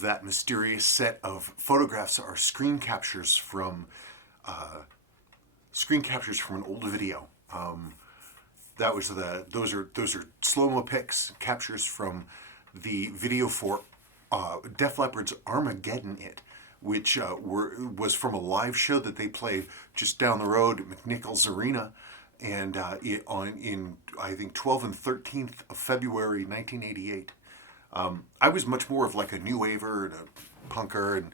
that mysterious set of photographs are screen captures from an old video. Those are slow-mo pics, captures from the video for Def Leppard's Armageddon It, which was from a live show that they played just down the road at McNichols Arena, and in I think 12th and 13th of February 1988. I was much more of like a new waver and a punker and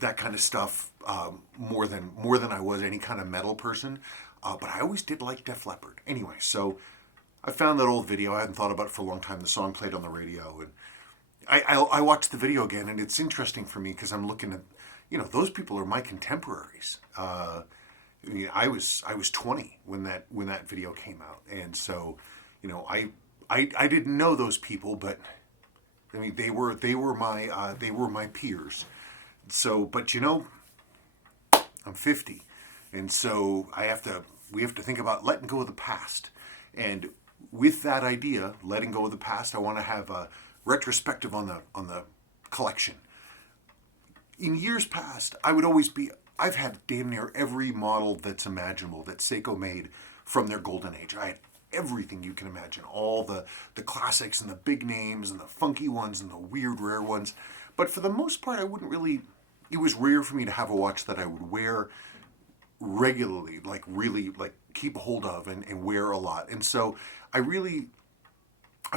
that kind of stuff, more than I was any kind of metal person. But I always did like Def Leppard. Anyway, so I found that old video. I hadn't thought about it for a long time. The song played on the radio, and I watched the video again, and it's interesting for me because I'm looking at, those people are my contemporaries. I mean, I was 20 when that video came out, and so, I didn't know those people, but I mean, they were my peers. So, but I'm 50, and so we have to think about letting go of the past. And with that idea, letting go of the past, I want to have a retrospective on the collection. In years past, I've had damn near every model that's imaginable that Seiko made from their golden age. I had everything you can imagine, all the classics and the big names and the funky ones and the weird rare ones. But for the most part, it was rare for me to have a watch that I would wear regularly, really keep a hold of and wear a lot. And so I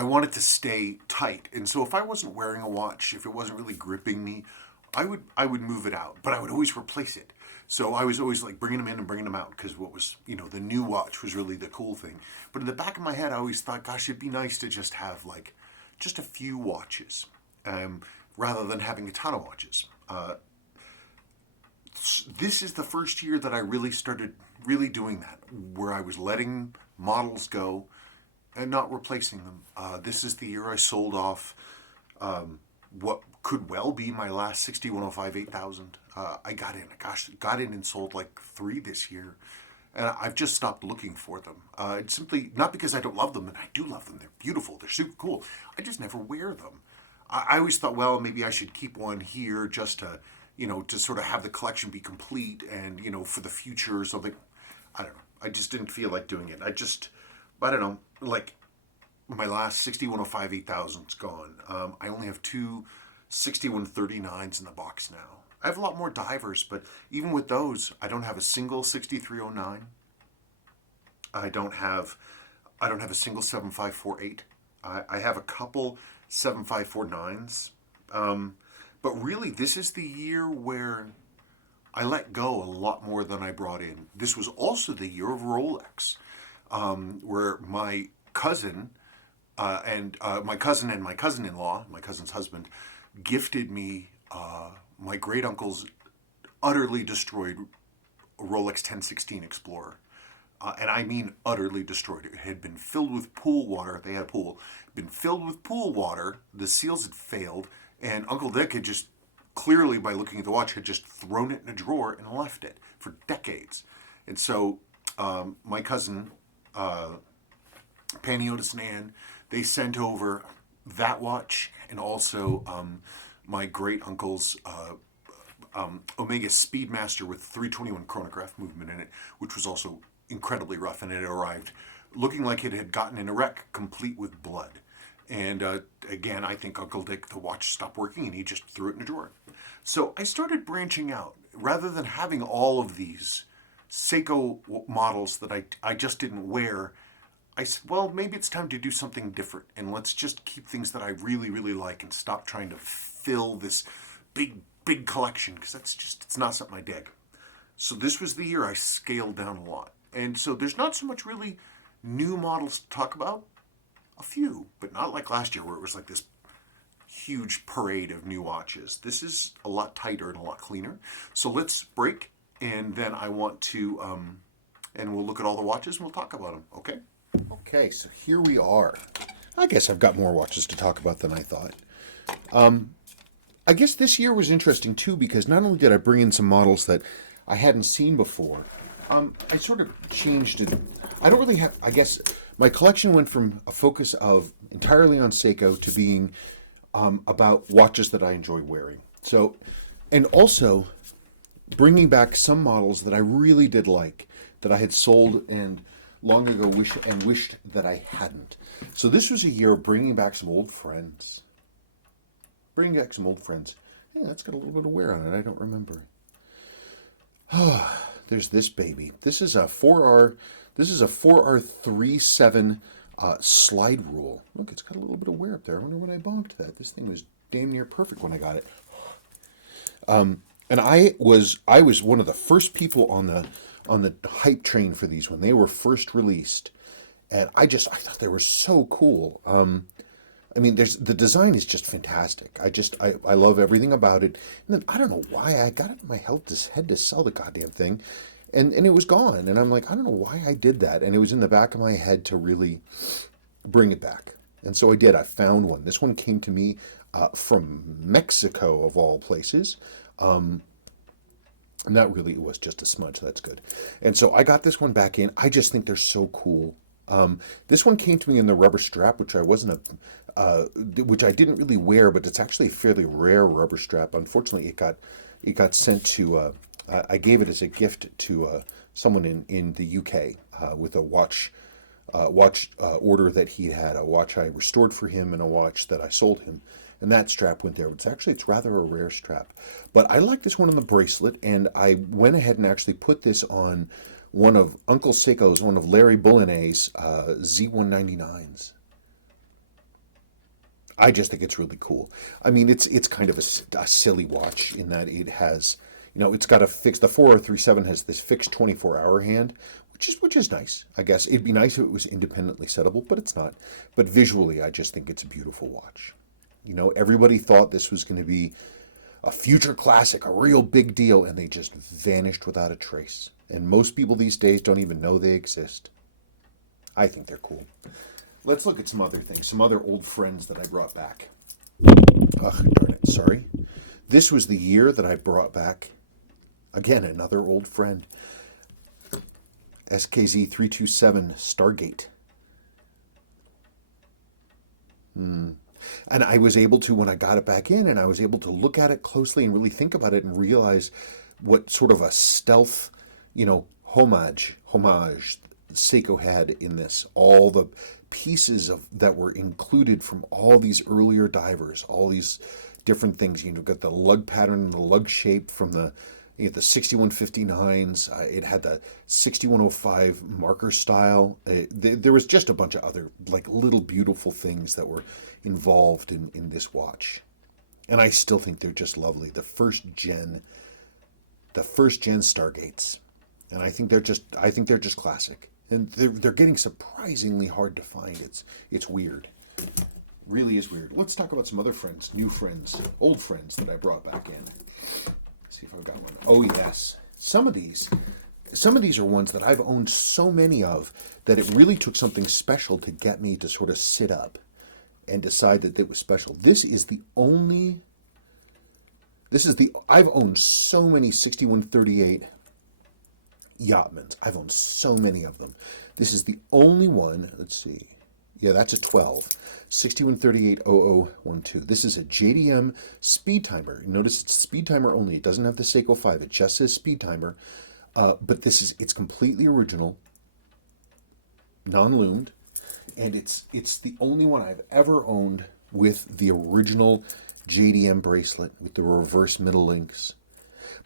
wanted to stay tight. And so if I wasn't wearing a watch, if it wasn't really gripping me, I would move it out, but I would always replace it. So I was always bringing them in and bringing them out because what was, the new watch was really the cool thing. But in the back of my head, I always thought, gosh, it'd be nice to just have just a few watches, rather than having a ton of watches. This is the first year that I really started doing that, where I was letting models go and not replacing them. This is the year I sold off what could well be my last 6105 8000. I got in and sold 3 this year, and I've just stopped looking for them. It's simply not because I don't love them, and I do love them. They're beautiful. They're super cool. I just never wear them. I always thought, well, maybe I should keep one here just to, to sort of have the collection be complete and, for the future or something. I don't know. I just didn't feel like doing it. I don't know, my last 6105 8000's gone. I only have 2 6139s in the box now. I have a lot more divers, but even with those, I don't have a single 6309. I don't have a single 7548. I have a couple 7549s. But really, this is the year where I let go a lot more than I brought in. This was also the year of Rolex, where my cousin and my cousin-in-law, my cousin's husband, gifted me my great uncle's utterly destroyed Rolex 1016 Explorer. And I mean utterly destroyed. It had been filled with pool water. They had a pool. Been filled with pool water. The seals had failed. And Uncle Dick had just, clearly by looking at the watch, had just thrown it in a drawer and left it for decades. And so my cousin, Paniotis and Ann, they sent over that watch and also my great uncle's Omega Speedmaster with 321 chronograph movement in it, which was also incredibly rough, and it arrived looking like it had gotten in a wreck, complete with blood. And again, I think Uncle Dick, the watch stopped working and he just threw it in a drawer. So I started branching out. Rather than having all of these Seiko models that I just didn't wear, I said, well, maybe it's time to do something different, and let's just keep things that I really, really like and stop trying to fill this big collection, because it's not something I dig. So this was the year I scaled down a lot. And so there's not so much really new models to talk about. A few, but not like last year where it was like this huge parade of new watches. This is a lot tighter and a lot cleaner. So let's break, and then I want to, and we'll look at all the watches and we'll talk about them, okay? Okay, so here we are. I guess I've got more watches to talk about than I thought. I guess this year was interesting too, because not only did I bring in some models that I hadn't seen before, I sort of changed it. I don't really have, I guess, my collection went from a focus of entirely on Seiko to being about watches that I enjoy wearing. So, and also bringing back some models that I really did like, that I had sold and long ago wished that I hadn't. So this was a year of bringing back some old friends. Bringing back some old friends. Yeah, that's got a little bit of wear on it. I don't remember. There's this baby. This is a 4R. This is a 4R37 slide rule. Look, it's got a little bit of wear up there. I wonder when I bonked that. This thing was damn near perfect when I got it. And I was one of the first people on the hype train for these when they were first released, and I thought they were so cool. I mean, the design is just fantastic. I love everything about it. And then I don't know why I got it in my head to sell the goddamn thing, and it was gone. And I'm like, I don't know why I did that. And it was in the back of my head to really bring it back. And so I did. I found one. This one came to me from Mexico, of all places. And that really was just a smudge. That's good. And so I got this one back in. I just think they're so cool. This one came to me in the rubber strap, which which I didn't really wear, but it's actually a fairly rare rubber strap. Unfortunately, it got sent to. I gave it as a gift to someone in the UK with a watch order that he had. A watch I restored for him and a watch that I sold him. And that strap went there. It's rather a rare strap. But I like this one on the bracelet, and I went ahead and actually put this on one of Uncle Seiko's, one of Larry Boulinet's Z199s. I just think it's really cool. I mean, it's kind of a silly watch in that it has, it's got a fixed, the 4R37 has this fixed 24-hour hand, which is nice. I guess it'd be nice if it was independently settable, but it's not. But visually, I just think it's a beautiful watch. Everybody thought this was going to be a future classic, a real big deal, and they just vanished without a trace. And most people these days don't even know they exist. I think they're cool. Let's look at some other things, some other old friends that I brought back. Ugh, darn it, sorry. This was the year that I brought back, again, another old friend. SKZ327 Stargate. And I was able to, when I got it back in, and I was able to look at it closely and really think about it and realize what sort of a stealth, homage Seiko had in this. All the pieces that were included from all these earlier divers, all these different things. You've got the lug pattern and the lug shape from the 6159s. It had the 6105 marker style. There was just a bunch of other little beautiful things that were involved in this watch, and I still think they're just lovely. The first gen Stargates, and I think they're just classic, and they're getting surprisingly hard to find. It's weird, really is weird. Let's talk about some other friends, new friends, old friends that I brought back in. See if I've got one. Oh yes, some of these are ones that I've owned so many of that it really took something special to get me to sort of sit up and decide that it was special. I've owned so many 6138 Yachtmans. I've owned so many of them. This is the only one, let's see. Yeah, that's a 12. 6138-0012. This is a JDM speed timer. Notice it's speed timer only. It doesn't have the Seiko 5. It just says speed timer. But it's completely original, non-loomed. And it's the only one I've ever owned with the original JDM bracelet with the reverse middle links.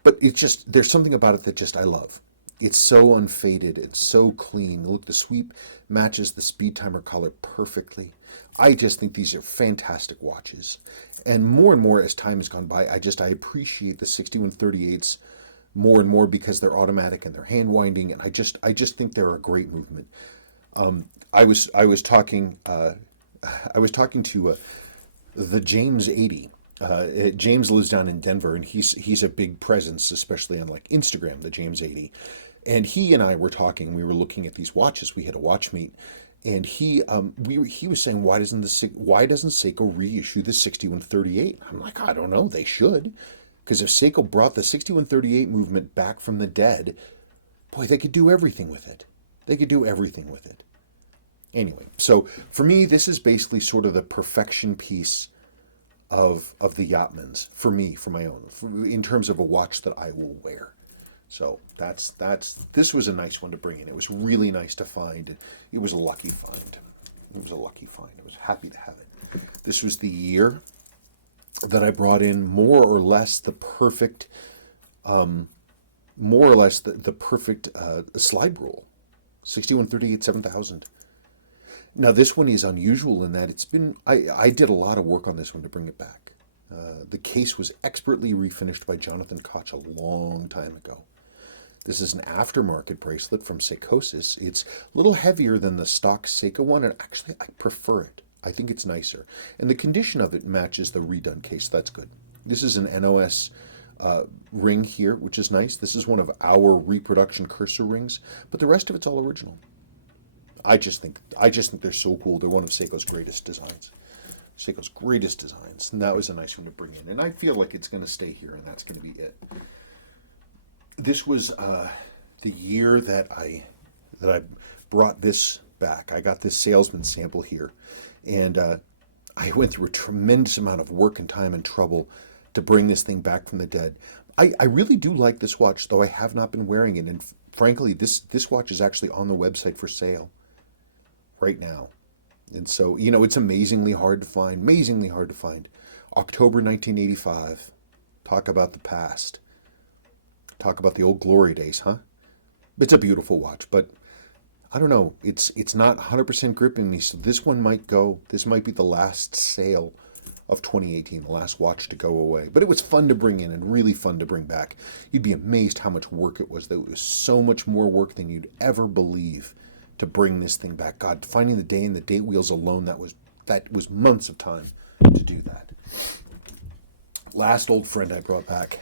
But there's something about it that I love. It's so unfaded. It's so clean. Look, the sweep matches the speed timer collar perfectly. I just think these are fantastic watches. And more as time has gone by, I appreciate the 6138s more and more because they're automatic and they're hand winding, and I just think they're a great movement. I was talking to the James 80. James lives down in Denver, and he's a big presence, especially on Instagram. The James 80, and he and I were talking. We were looking at these watches. We had a watch meet, and he was saying, why doesn't Seiko reissue the 6138? I'm like, I don't know. They should, because if Seiko brought the 6138 movement back from the dead, boy, they could do everything with it. Anyway, so for me, this is basically sort of the perfection piece of the Yachtmans for me, for my own, in terms of a watch that I will wear. So this was a nice one to bring in. It was really nice to find. It was a lucky find. It was a lucky find. I was happy to have it. This was the year that I brought in more or less the perfect, the perfect slide rule, 6138 7000. Now this one is unusual in that it's been. I did a lot of work on this one to bring it back. The case was expertly refinished by Jonathan Koch a long time ago. This is an aftermarket bracelet from Seikosis. It's a little heavier than the stock Seiko one, and actually I prefer it. I think it's nicer. And the condition of it matches the redone case. That's good. This is an NOS ring here, which is nice. This is one of our reproduction cursor rings, but the rest of it's all original. I just think they're so cool. They're one of Seiko's greatest designs. Seiko's greatest designs. And that was a nice one to bring in. And I feel like it's going to stay here, and that's going to be it. This was the year that I brought this back. I got this salesman sample here, and I went through a tremendous amount of work and time and trouble to bring this thing back from the dead. I really do like this watch, though I have not been wearing it. And frankly, this watch is actually on the website for sale right now. And so, it's amazingly hard to find. October 1985. Talk about the past. Talk about the old glory days, huh? It's a beautiful watch, but I don't know. It's not 100% gripping me, so this one might go. This might be the last sale of 2018, the last watch to go away. But it was fun to bring in and really fun to bring back. You'd be amazed how much work it was. There was so much more work than you'd ever believe to bring this thing back. God, finding the day and the date wheels alone, that was months of time to do that. Last old friend I brought back.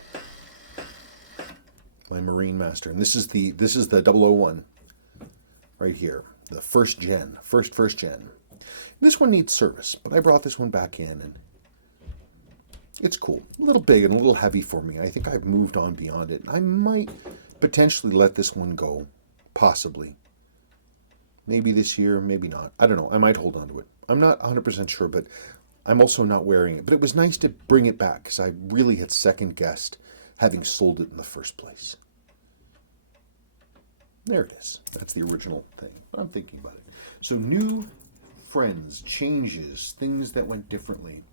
My Marine Master, and this is the 001 right here, the first gen. This one needs service, but I brought this one back in, and it's cool. A little big and a little heavy for me. I think I've moved on beyond it. I might potentially let this one go, possibly. Maybe this year, maybe not. I don't know. I might hold on to it. I'm not 100% sure, but I'm also not wearing it. But it was nice to bring it back because I really had second-guessed having sold it in the first place. There it is. That's the original thing. I'm thinking about it. So new friends, changes, things that went differently.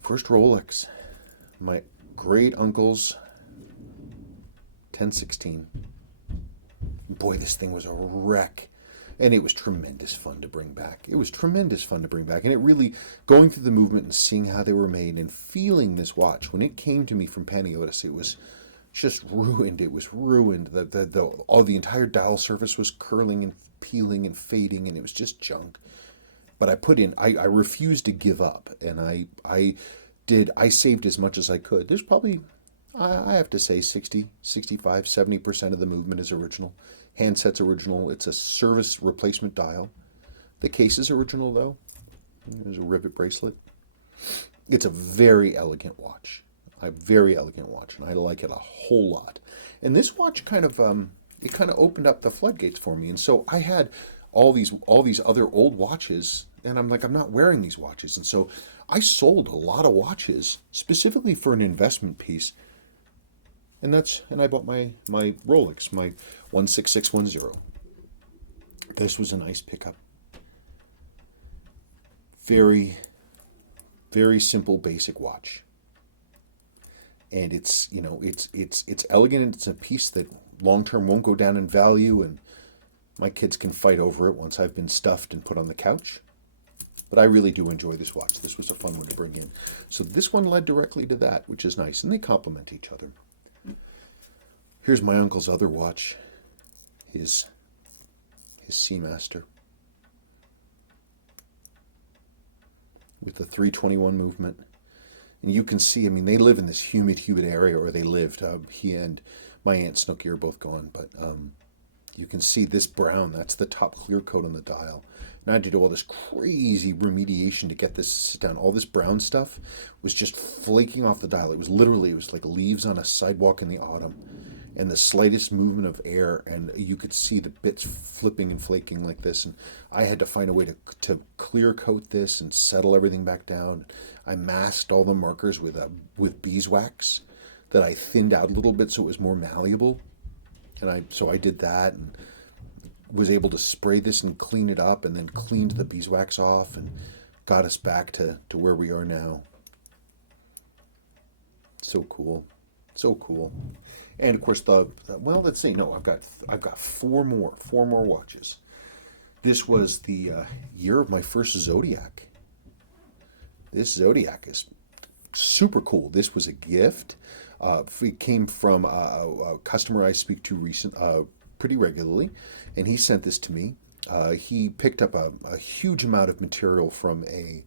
First Rolex. My great uncle's 1016. Boy, this thing was a wreck. And it was tremendous fun to bring back. And it really, going through the movement and seeing how they were made and feeling this watch, when it came to me from Paniotis, it was just ruined. It was ruined. The entire dial surface was curling and peeling and fading, and it was just junk. But I refused to give up, and I saved as much as I could. There's probably, I have to say, 60, 65, 70% of the movement is original. Handset's original. It's a service replacement dial. The case is original, though. There's a rivet bracelet. It's a very elegant watch. And I like it a whole lot. And this watch kind of opened up the floodgates for me. And so I had all these other old watches, and I'm like, I'm not wearing these watches. And so I sold a lot of watches specifically for an investment piece. And I bought my Rolex, my 16610. This was a nice pickup. Very, very simple, basic watch. And it's elegant, and it's a piece that long term won't go down in value, and my kids can fight over it once I've been stuffed and put on the couch. But I really do enjoy this watch. This was a fun one to bring in. So this one led directly to that, which is nice, and they complement each other. Here's my uncle's other watch, his Seamaster, with the 321 movement. And you can see, they live in this humid area, or they lived. He and my Aunt Snooky are both gone, but you can see this brown, that's the top clear coat on the dial. And I had to do all this crazy remediation to get this to sit down. All this brown stuff was just flaking off the dial. It was like leaves on a sidewalk in the autumn. and the slightest movement of air, and you could see the bits flipping and flaking like this. And I had to find a way to clear coat this and settle everything back down. I masked all the markers with beeswax that I thinned out a little bit so it was more malleable. And I did that and was able to spray this and clean it up, and then cleaned the beeswax off and got us back to where we are now. So cool. So cool. And of course well, let's see. No, I've got four more watches. This was the year of my first Zodiac. This Zodiac is super cool. This was a gift. It came from a customer I speak to pretty regularly, and he sent this to me. He picked up a huge amount of material from a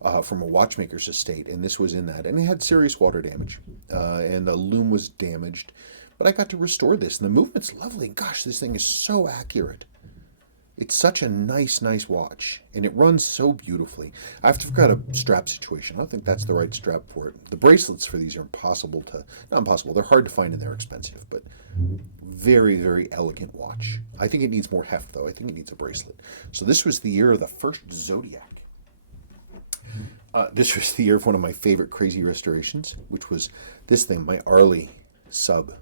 watchmaker's estate, and this was in that, and it had serious water damage, and the loom was damaged, but I got to restore this, and the movement's lovely. Gosh, this thing is so accurate. It's such a nice watch, and it runs so beautifully. I've got a strap situation. I don't think that's the right strap for it. The bracelets for these are not impossible. They're hard to find and they're expensive, but very, very elegant watch. I think it needs more heft, though. I think it needs a bracelet. So this was the year of the first Zodiac. This was the year of one of my favorite crazy restorations, which was this thing, my Arley sub.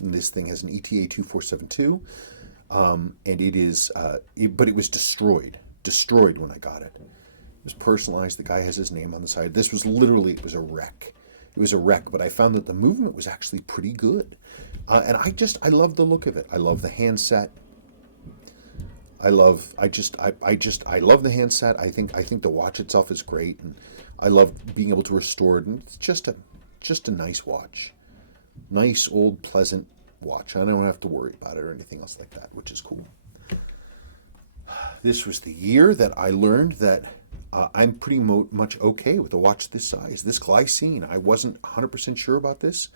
And this thing has an ETA 2472. And it is, but it was destroyed when I got it. It was personalized. The guy has his name on the side. This was literally, it was a wreck. It was a wreck, but I found that the movement was actually pretty good. And I love the look of it. I love the handset. I love the handset. I think the watch itself is great, and I love being able to restore it. And it's just a nice watch. Nice, old, pleasant watch. I don't have to worry about it or anything else like that, which is cool. This was the year that I learned that I'm pretty much okay with a watch this size. This glycine, I wasn't 100% sure about this,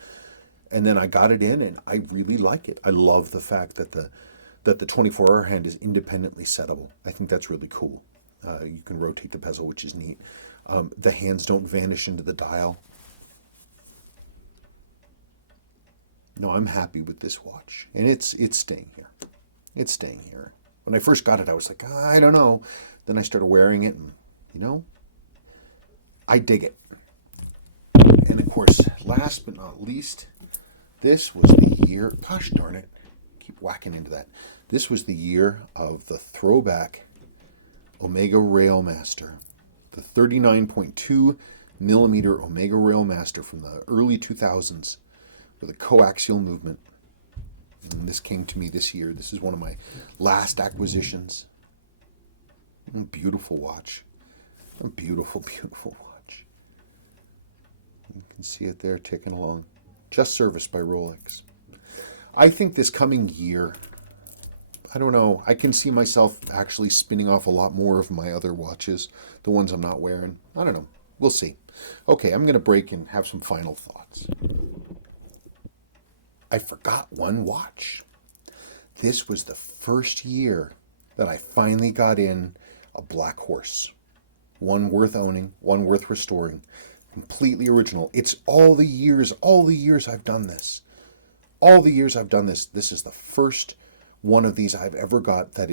and then I got it in, and I really like it. I love the fact that the 24-hour hand is independently settable. I think that's really cool. You can rotate the bezel, which is neat. The hands don't vanish into the dial. No, I'm happy with this watch, and it's staying here. It's staying here. When I first got it, I was like, I don't know. Then I started wearing it, and I dig it. And of course, last but not least, this was the year. Gosh darn it, keep whacking into that. This was the year of the throwback Omega Railmaster, the 39.2 millimeter Omega Railmaster from the early 2000s. With a coaxial movement. And this came to me this year. This is one of my last acquisitions. Beautiful watch. A beautiful, beautiful watch. You can see it there ticking along. Just serviced by Rolex. I think this coming year, I don't know, I can see myself actually spinning off a lot more of my other watches, the ones I'm not wearing. I don't know. We'll see. Okay, I'm going to break and have some final thoughts. I forgot one watch. This was the first year that I finally got in a Black Horse. One worth owning, one worth restoring. Completely original. It's all the years I've done this. This is the first one of these I've ever got that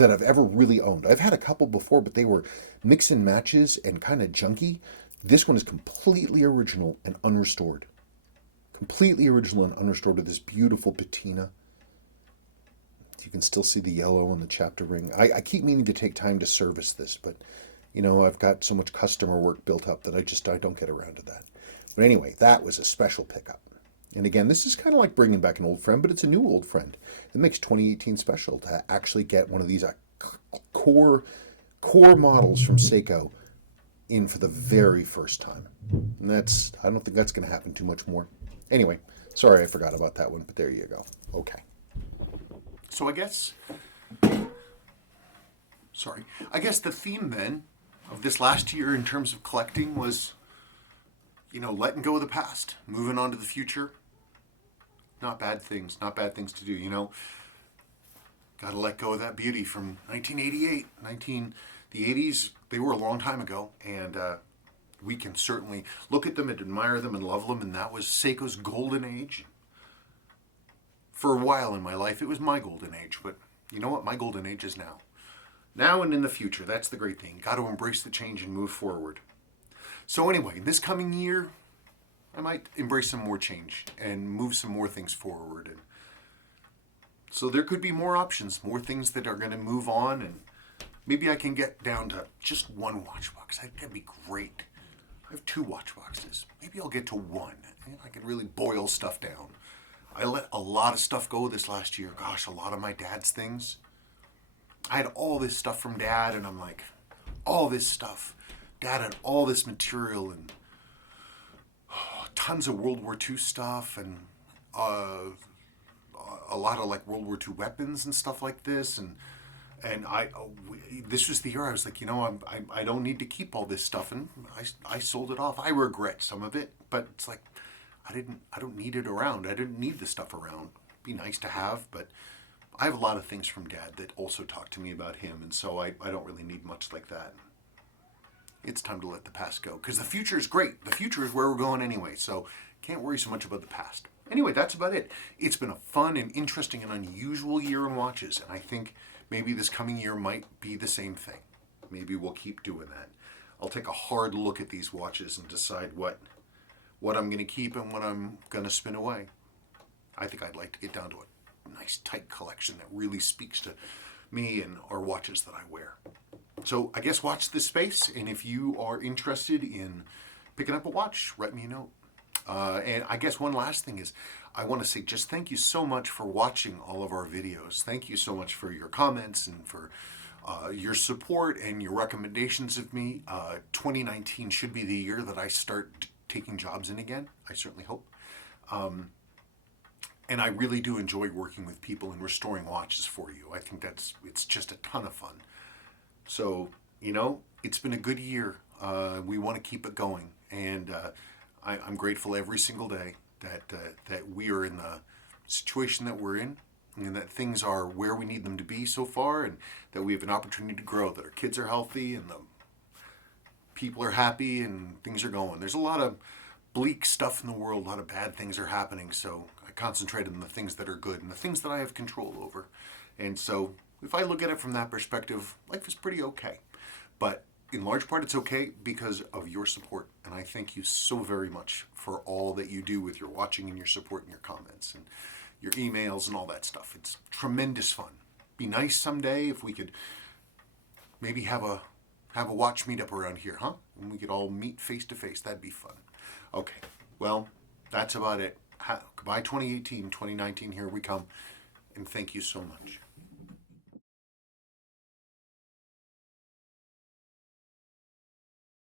I've ever really owned. I've had a couple before, but they were mix and matches and kind of junky. This one is completely original and unrestored. Completely original and unrestored with this beautiful patina. You can still see the yellow on the chapter ring. I keep meaning to take time to service this, but I've got so much customer work built up that I don't get around to that. But anyway, that was a special pickup. And again, this is kind of like bringing back an old friend, but it's a new old friend. It makes 2018 special to actually get one of these core models from Seiko in for the very first time. And I don't think that's going to happen too much more. Anyway, sorry I forgot about that one, but there you go. Okay. So I guess the theme then of this last year in terms of collecting was, letting go of the past, moving on to the future. Not bad things to do, Got to let go of that beauty from 1988, the 80s. They were a long time ago, and we can certainly look at them and admire them and love them, and that was Seiko's golden age. For a while in my life, it was my golden age, but you know what? My golden age is now. Now and in the future. That's the great thing. Got to embrace the change and move forward. So anyway, this coming year, I might embrace some more change and move some more things forward. And so there could be more options, more things that are going to move on, and maybe I can get down to just one watch box. That'd be great. I have 2 watch boxes. Maybe I'll get to 1. I can really boil stuff down. I let a lot of stuff go this last year. Gosh, a lot of my dad's things. I had all this stuff from Dad, and I'm like, all this stuff. Dad had all this material and tons of World War II stuff, and a lot of like World War II weapons and stuff like this. And this was the year I was like, I don't need to keep all this stuff, and I sold it off. I regret some of it, but it's like I don't need it around. I didn't need the stuff around. It'd be nice to have, but I have a lot of things from Dad that also talk to me about him, and so I don't really need much like that. It's time to let the past go, because the future is great. The future is where we're going anyway, so can't worry so much about the past. Anyway, that's about it. It's been a fun and interesting and unusual year in watches, and I think maybe this coming year might be the same thing. Maybe we'll keep doing that. I'll take a hard look at these watches and decide what I'm going to keep and what I'm going to spin away. I think I'd like to get down to a nice tight collection that really speaks to me and our watches that I wear. So I guess watch this space, and if you are interested in picking up a watch, write me a note. And I guess one last thing is I want to say just thank you so much for watching all of our videos. Thank you so much for your comments and for your support and your recommendations of me. 2019 should be the year that I start taking jobs in again. I certainly hope. And I really do enjoy working with people and restoring watches for you. I think it's just a ton of fun. So, it's been a good year. We want to keep it going. And I'm grateful every single day that we are in the situation that we're in, and that things are where we need them to be so far, and that we have an opportunity to grow, that our kids are healthy and the people are happy and things are going. There's a lot of bleak stuff in the world, a lot of bad things are happening, so I concentrate on the things that are good and the things that I have control over. And so if I look at it from that perspective, life is pretty okay. But in large part, it's okay because of your support. And I thank you so very much for all that you do with your watching and your support and your comments and your emails and all that stuff. It's tremendous fun. Be nice someday if we could maybe have a watch meetup around here, huh? And we could all meet face to face. That'd be fun. Okay, well, that's about it. Goodbye 2018, 2019, here we come. And thank you so much.